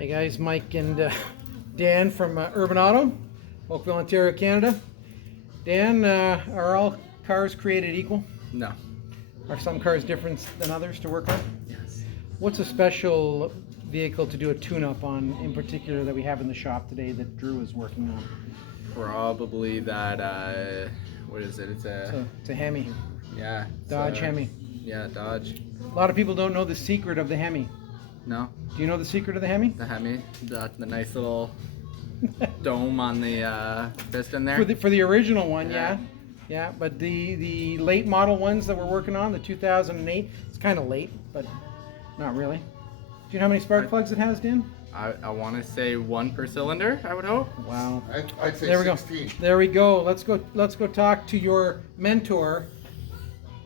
Hey guys, Mike and Dan from Urban Auto, Oakville, Ontario, Canada. Dan, are all cars created equal? No. Are some cars different than others to work on? Yes. What's a special vehicle to do a tune-up on, in particular, that we have in the shop today that Drew is working on? Probably that, what is it? It's a HEMI. Yeah. Dodge HEMI. Yeah, Dodge. A lot of people don't know the secret of the HEMI. No? Do you know the secret of the HEMI? The HEMI, the nice little dome on the piston there. For the original one, yeah. Yeah, but the late model ones that we're working on, the 2008, it's kind of late, but not really. Do you know how many spark plugs it has, Dan? I want to say 1 per cylinder, I would hope. Wow. I'd say there we 16. Go. There we go. Let's go talk to your mentor,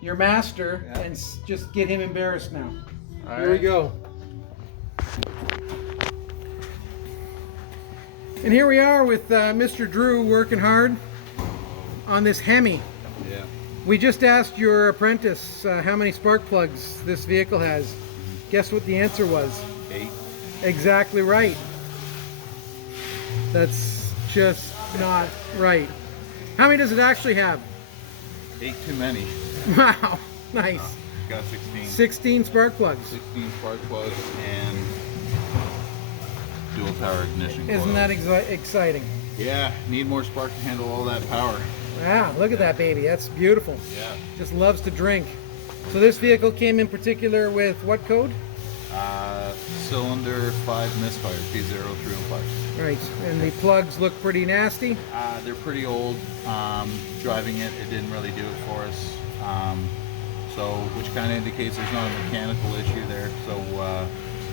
your master, and just get him embarrassed now. All Here we go. And here we are with Mr. Drew working hard on this HEMI. Yeah. We just asked your apprentice how many spark plugs this vehicle has. Guess what the answer was? 8. Exactly right. That's just not right. How many does it actually have? 8 too many. Wow, nice. Got 16. 16 spark plugs. 16 spark plugs and dual tower ignition. Isn't that exciting? Yeah, need more spark to handle all that power. Wow, look at that baby. That's beautiful. Yeah. Just loves to drink. So this vehicle came in particular with what code? Cylinder 5 Misfire, P0305. Right, and the plugs look pretty nasty. They're pretty old. Driving it didn't really do it for us. Which kind of indicates there's not a mechanical issue there. So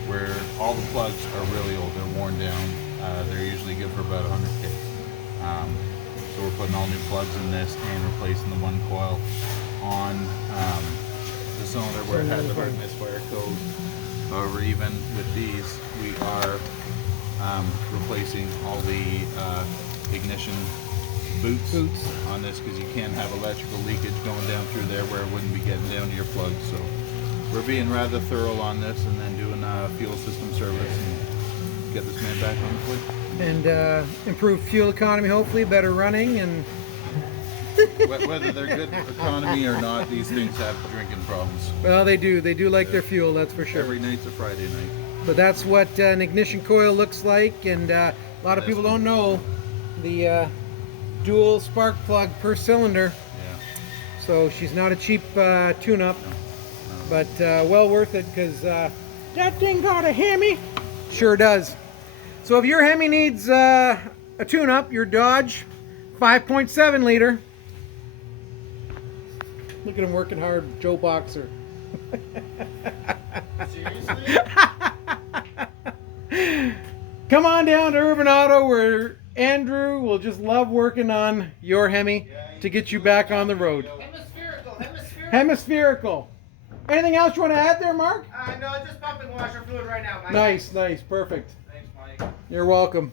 where all the plugs are really old, they're worn down. They're usually good for about 100K. So we're putting all new plugs in this and replacing the one coil on the cylinder where it had the right misfire code. However, even with these, we are replacing all the ignition boots on this because you can have electrical leakage going down through there where it wouldn't be getting down to your plugs. So we're being rather thorough on this and then doing a fuel system service and get this man back on the fleet. And improved fuel economy, hopefully, better running, and Whether they're good economy or not, these things have drinking problems. well, they do like their fuel, that's for sure. Every night's a Friday night. But that's what an ignition coil looks like, and a lot of people don't know the dual spark plug per cylinder. Yeah. So she's not a cheap tune-up, but well worth it because that thing got a HEMI. Sure does. So if your HEMI needs a tune-up, your Dodge 5.7 liter. Look at him working hard, Joe Boxer. Seriously? Come on down to Urban Auto where Andrew will just love working on your HEMI to get you back on the road. Hemispherical. Anything else you want to add there, Mark? No, just pumping washer fluid right now, Mike. Nice, perfect. Thanks, Mike. You're welcome.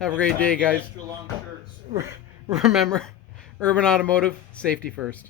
Have a great day, guys. Extra long shirts. Remember, Urban Automotive, safety first.